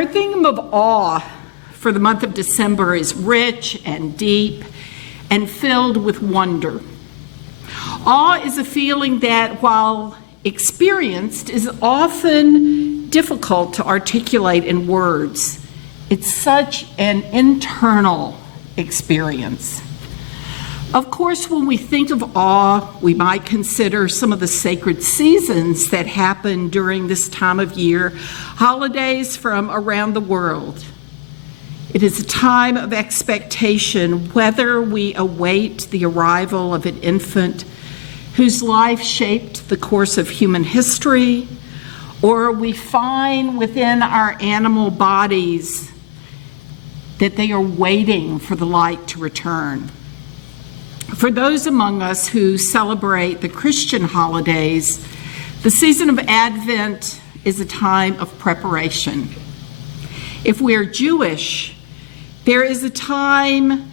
Our theme of awe for the month of December is rich and deep and filled with wonder. Awe is a feeling that, while experienced, is often difficult to articulate in words. It's such an internal experience. Of course, when we think of awe, we might consider some of the sacred seasons that happen during this time of year, holidays from around the world. It is a time of expectation, whether we await the arrival of an infant whose life shaped the course of human history, or we find within our animal bodies that they are waiting for the light to return. For those among us who celebrate the Christian holidays, the season of Advent is a time of preparation. If we are Jewish, there is a time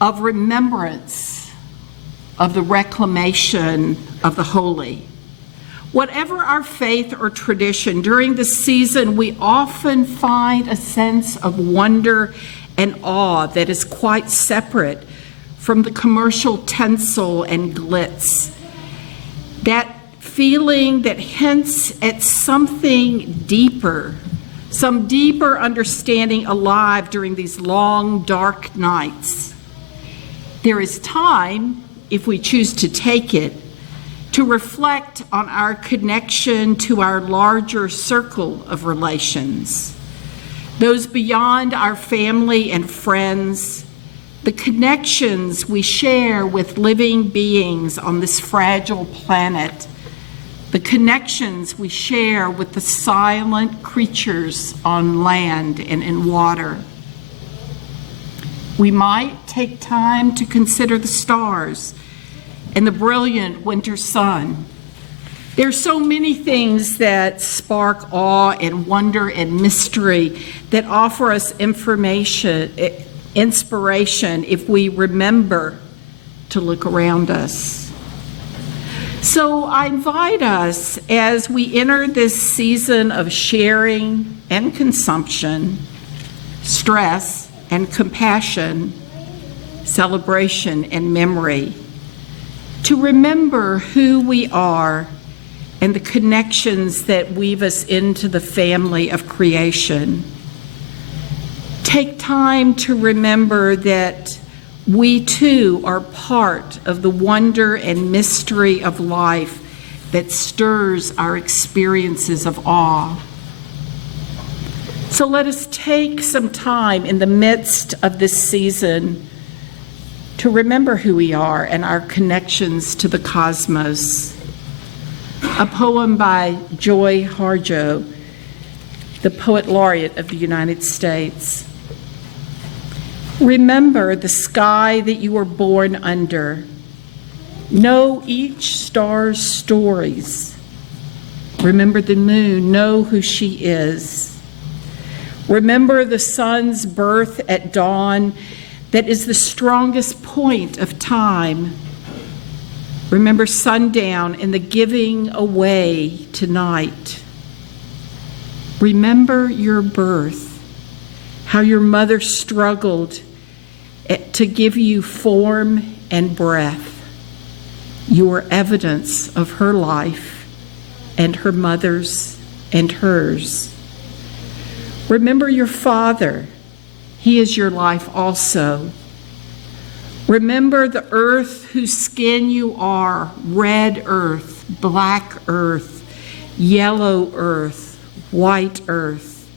of remembrance of the reclamation of the holy. Whatever our faith or tradition, during this season we often find a sense of wonder and awe that is quite separate from the commercial tinsel and glitz. That feeling that hints at something deeper, some deeper understanding alive during these long, dark nights. There is time, if we choose to take it, to reflect on our connection to our larger circle of relations, those beyond our family and friends, the connections we share with living beings on this fragile planet, the connections we share with the silent creatures on land and in water. We might take time to consider the stars and the brilliant winter sun. There are so many things that spark awe and wonder and mystery that offer us inspiration if we remember to look around us. So I invite us, as we enter this season of sharing and consumption, stress and compassion, celebration and memory, to remember who we are and the connections that weave us into the family of creation. Take time to remember that we too are part of the wonder and mystery of life that stirs our experiences of awe. So let us take some time in the midst of this season to remember who we are and our connections to the cosmos. A poem by Joy Harjo, the Poet Laureate of the United States. Remember the sky that you were born under. Know each star's stories. Remember the moon, know who she is. Remember the sun's birth at dawn that is the strongest point of time. Remember sundown and the giving away tonight. Remember your birth, how your mother struggled to give you form and breath. You are evidence of her life and her mother's and hers. Remember your father. He is your life also. Remember the earth whose skin you are, red earth, black earth, yellow earth, white earth,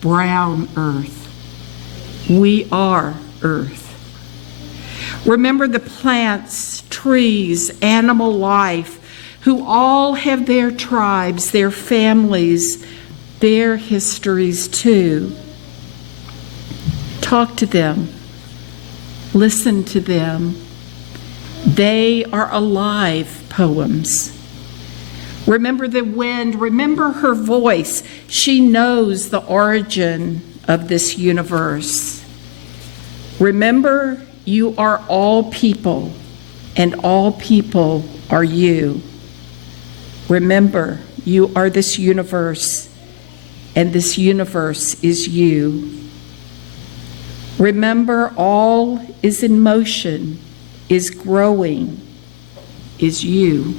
brown earth. We are earth. Remember the plants, trees, animal life, who all have their tribes, their families, their histories too. Talk to them. Listen to them. They are alive poems. Remember the wind. Remember her voice. She knows the origin of this universe. Remember, you are all people, and all people are you. Remember, you are this universe, and this universe is you. Remember, all is in motion, is growing, is you.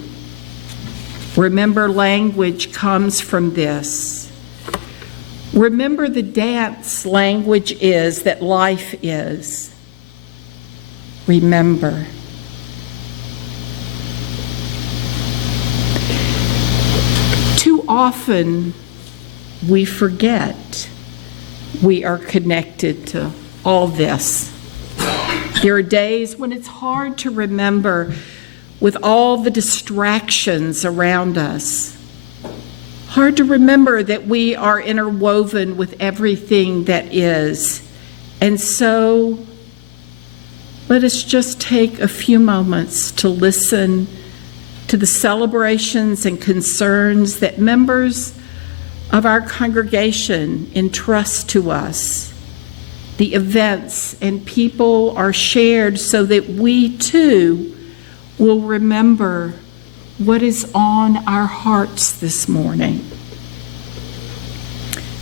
Remember, language comes from this. Remember, the dance language is that life is. Remember. Too often we forget we are connected to all this. There are days when it's hard to remember with all the distractions around us. Hard to remember that we are interwoven with everything that is. And so let us just take a few moments to listen to the celebrations and concerns that members of our congregation entrust to us. The events and people are shared so that we too will remember what is on our hearts this morning.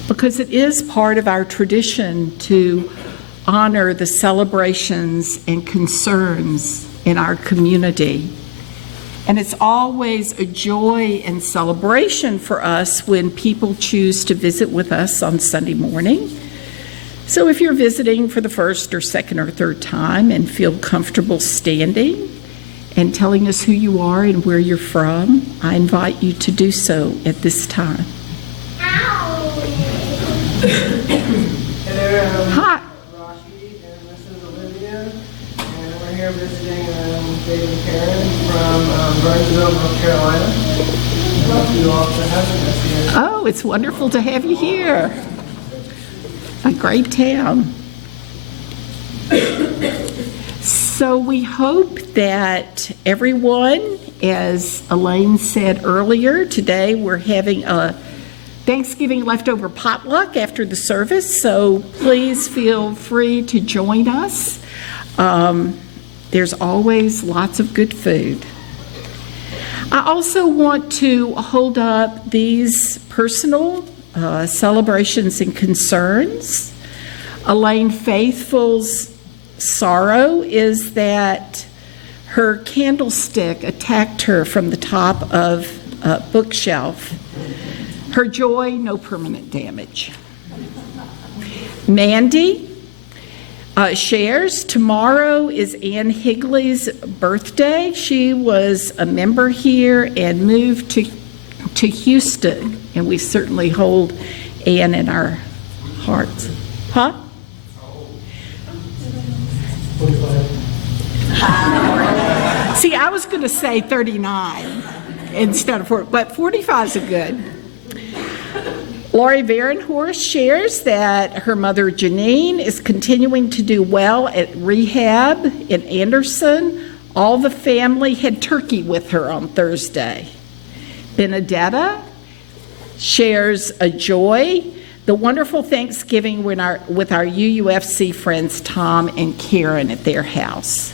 Because it is part of our tradition to honor the celebrations and concerns in our community. And it's always a joy and celebration for us when people choose to visit with us on Sunday morning. So if you're visiting for the first or second or third time and feel comfortable standing and telling us who you are and where you're from, I invite you to do so at this time. Hi. Rashi, and this is Olivia, and we're here visiting David and Karen from Burnsville, North Carolina. Thank you all for having us here. Oh, it's wonderful to have you here. A great town. So we hope that everyone, as Elaine said earlier, today we're having a Thanksgiving leftover potluck after the service, so please feel free to join us. There's always lots of good food. I also want to hold up these personal celebrations and concerns. Elaine Faithful's sorrow is that her candlestick attacked her from the top of a bookshelf. Her joy, no permanent damage. Mandy shares, tomorrow is Ann Higley's birthday. She was a member here and moved to Houston, and we certainly hold Ann in our hearts. Huh? See, I was going to say 39 instead of 40, but 45 is good. Lori Varenhorst shares that her mother Janine is continuing to do well at rehab in Anderson. All the family had turkey with her on Thursday. Benedetta shares a joy, the wonderful Thanksgiving with our UUFC friends Tom and Karen at their house.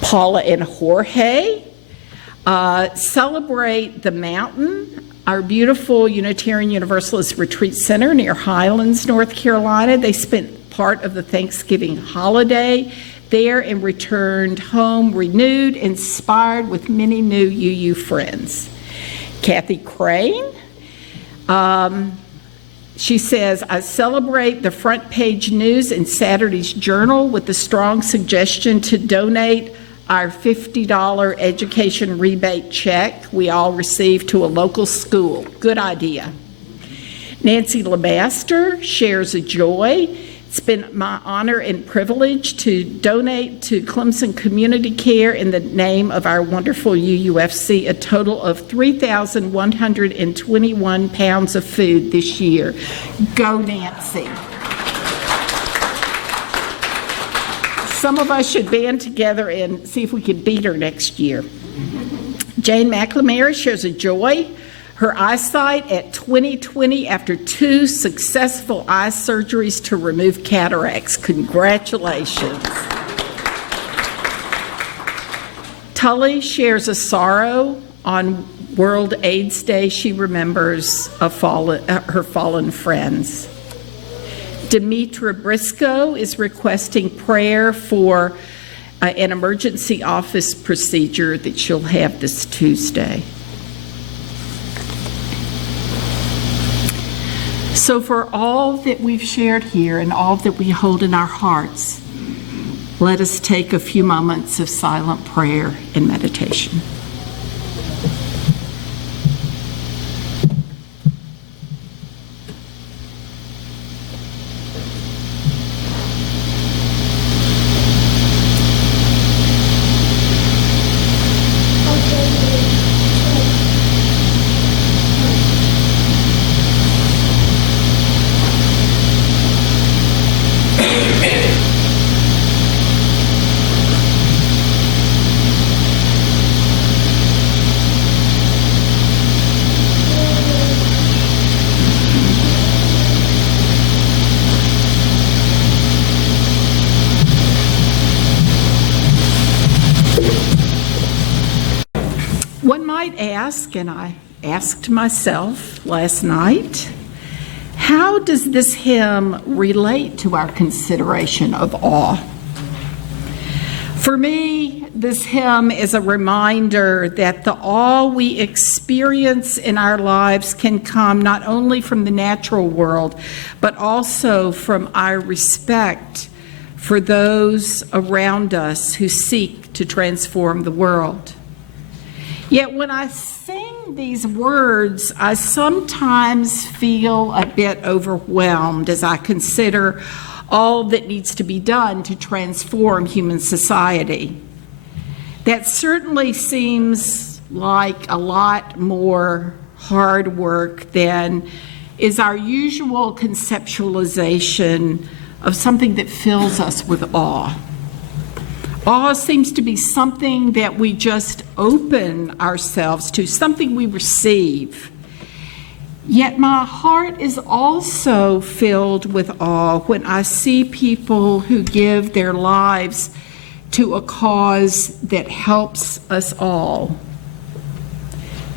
Paula and Jorge celebrate the mountain, our beautiful Unitarian Universalist Retreat Center near Highlands, North Carolina. They spent part of the Thanksgiving holiday there and returned home renewed, inspired with many new UU friends. Kathy Crane, she says, I celebrate the front page news in Saturday's Journal with the strong suggestion to donate our $50 education rebate check we all received to a local school. Good idea. Nancy LeMaster shares a joy. It's been my honor and privilege to donate to Clemson Community Care in the name of our wonderful UUFC a total of 3,121 pounds of food this year. Go Nancy. Some of us should band together and see if we can beat her next year. Jane McLemore shares a joy. Her eyesight at 20/20 after 2 successful eye surgeries to remove cataracts. Congratulations. Tully shares a sorrow on World AIDS Day, she remembers her fallen friends. Demetra Briscoe is requesting prayer for an emergency office procedure that she'll have this Tuesday. So for all that we've shared here and all that we hold in our hearts, let us take a few moments of silent prayer and meditation. One might ask, and I asked myself last night, how does this hymn relate to our consideration of awe? For me, this hymn is a reminder that the awe we experience in our lives can come not only from the natural world, but also from our respect for those around us who seek to transform the world. Yet when I sing these words, I sometimes feel a bit overwhelmed as I consider all that needs to be done to transform human society. That certainly seems like a lot more hard work than is our usual conceptualization of something that fills us with awe. Awe seems to be something that we just open ourselves to, something we receive. Yet my heart is also filled with awe when I see people who give their lives to a cause that helps us all.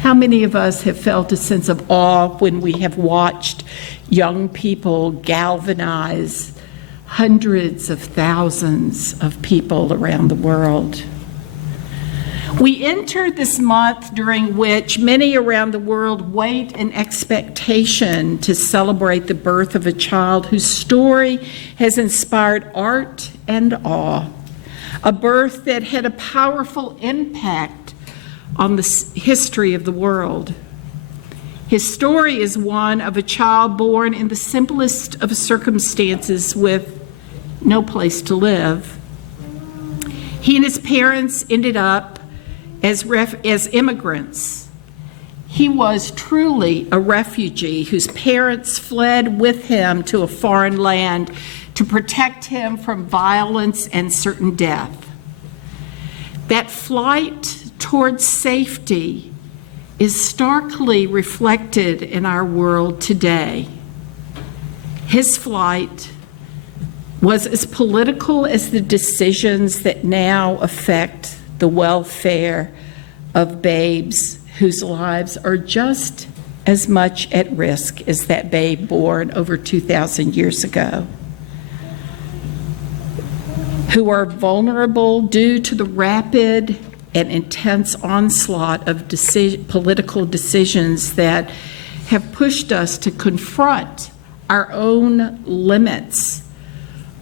How many of us have felt a sense of awe when we have watched young people galvanize hundreds of thousands of people around the world? We enter this month during which many around the world wait in expectation to celebrate the birth of a child whose story has inspired art and awe, a birth that had a powerful impact on the history of the world. His story is one of a child born in the simplest of circumstances with no place to live. He and his parents ended up as immigrants. He was truly a refugee whose parents fled with him to a foreign land to protect him from violence and certain death. That flight towards safety is starkly reflected in our world today. His flight was as political as the decisions that now affect the welfare of babes whose lives are just as much at risk as that babe born over 2,000 years ago, who are vulnerable due to the rapid and intense onslaught of political decisions that have pushed us to confront our own limits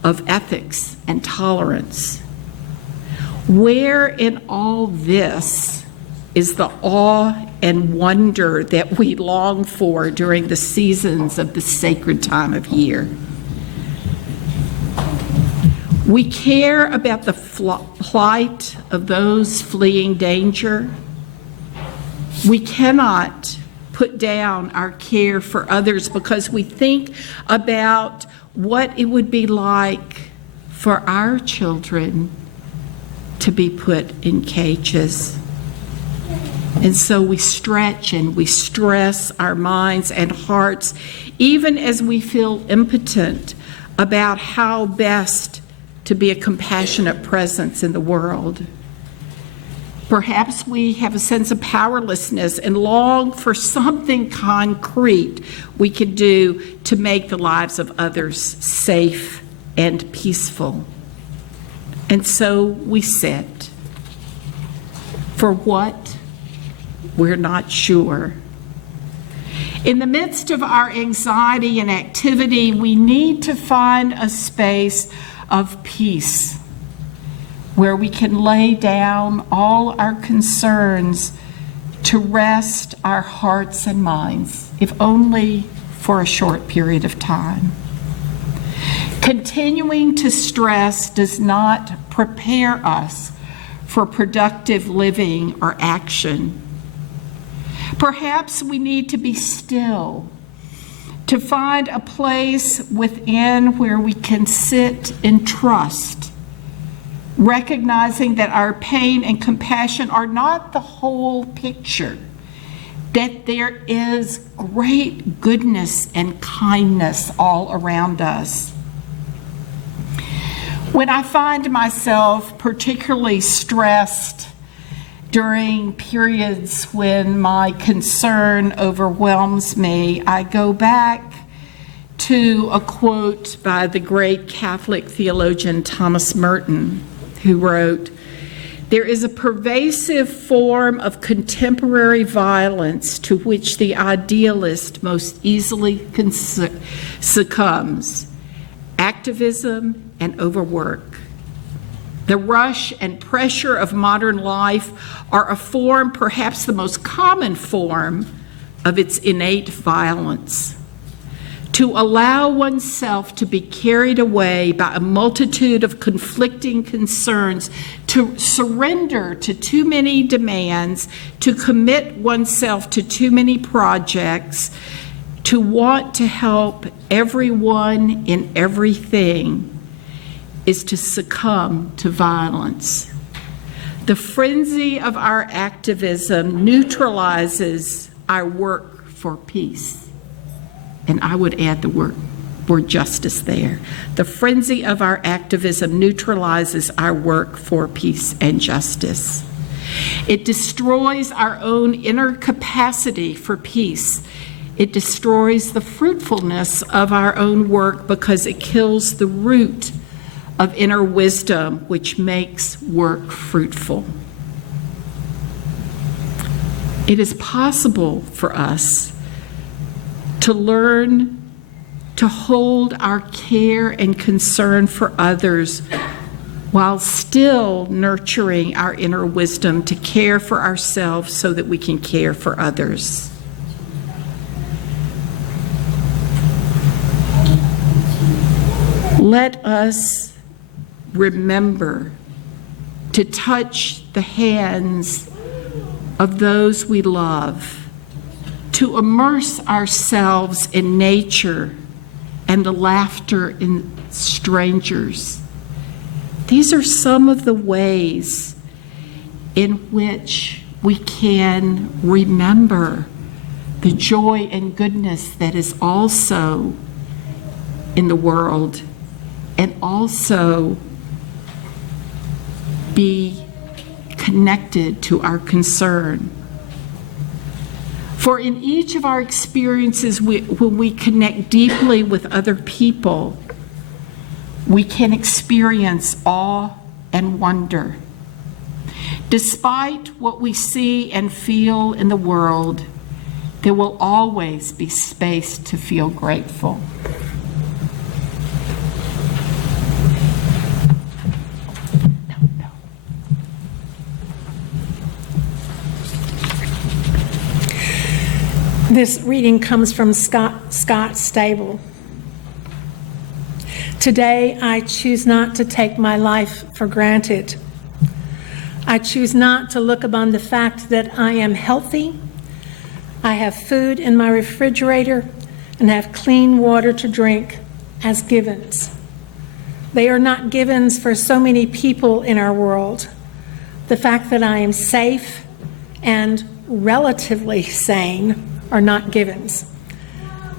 of ethics and tolerance. Where in all this is the awe and wonder that we long for during the seasons of the sacred time of year? We care about the plight of those fleeing danger. We cannot put down our care for others because we think about what it would be like for our children to be put in cages. And so we stretch and we stress our minds and hearts, even as we feel impotent about how best to be a compassionate presence in the world. Perhaps we have a sense of powerlessness and long for something concrete we can do to make the lives of others safe and peaceful. And so we sit. For what? We're not sure. In the midst of our anxiety and activity, we need to find a space of peace where we can lay down all our concerns to rest our hearts and minds, if only for a short period of time. Continuing to stress does not prepare us for productive living or action. Perhaps we need to be still, to find a place within where we can sit in trust, recognizing that our pain and compassion are not the whole picture, that there is great goodness and kindness all around us. When I find myself particularly stressed during periods when my concern overwhelms me, I go back to a quote by the great Catholic theologian Thomas Merton, who wrote, "There is a pervasive form of contemporary violence to which the idealist most easily succumbs: activism and overwork. The rush and pressure of modern life are a form, perhaps the most common form, of its innate violence. To allow oneself to be carried away by a multitude of conflicting concerns, to surrender to too many demands, to commit oneself to too many projects, to want to help everyone in everything, is to succumb to violence. The frenzy of our activism neutralizes our work for peace." And I would add the word justice there. The frenzy of our activism neutralizes our work for peace and justice. It destroys our own inner capacity for peace. It destroys the fruitfulness of our own work because it kills the root of inner wisdom, which makes work fruitful. It is possible for us to learn to hold our care and concern for others while still nurturing our inner wisdom to care for ourselves so that we can care for others. Let us remember to touch the hands of those we love, to immerse ourselves in nature and the laughter in strangers. These are some of the ways in which we can remember the joy and goodness that is also in the world, and also be connected to our concern. For in each of our experiences, when we connect deeply with other people, we can experience awe and wonder. Despite what we see and feel in the world, there will always be space to feel grateful. This reading comes from Scott Stable. Today, I choose not to take my life for granted. I choose not to look upon the fact that I am healthy, I have food in my refrigerator, and have clean water to drink as givens. They are not givens for so many people in our world. The fact that I am safe and relatively sane are not givens.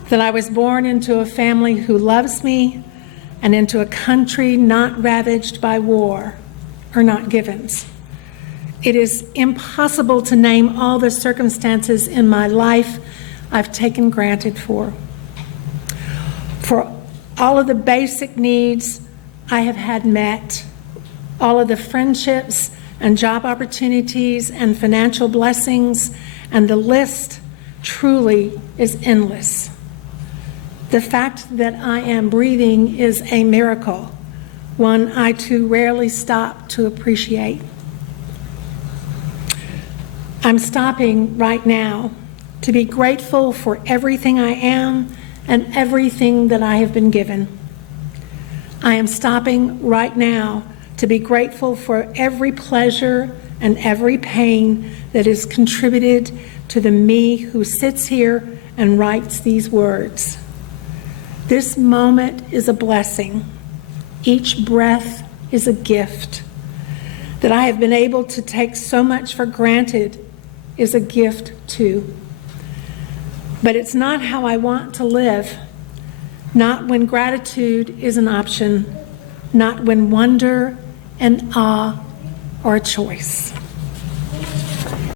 That I was born into a family who loves me and into a country not ravaged by war are not givens. It is impossible to name all the circumstances in my life I've taken granted for. For all of the basic needs I have had met, all of the friendships and job opportunities and financial blessings, and the list truly is endless. The fact that I am breathing is a miracle, one I too rarely stop to appreciate. I'm stopping right now to be grateful for everything I am and everything that I have been given. I am stopping right now to be grateful for every pleasure and every pain that is contributed to the me who sits here and writes these words. This moment is a blessing. Each breath is a gift. That I have been able to take so much for granted is a gift too. But it's not how I want to live. Not when gratitude is an option, not when wonder and awe are a choice.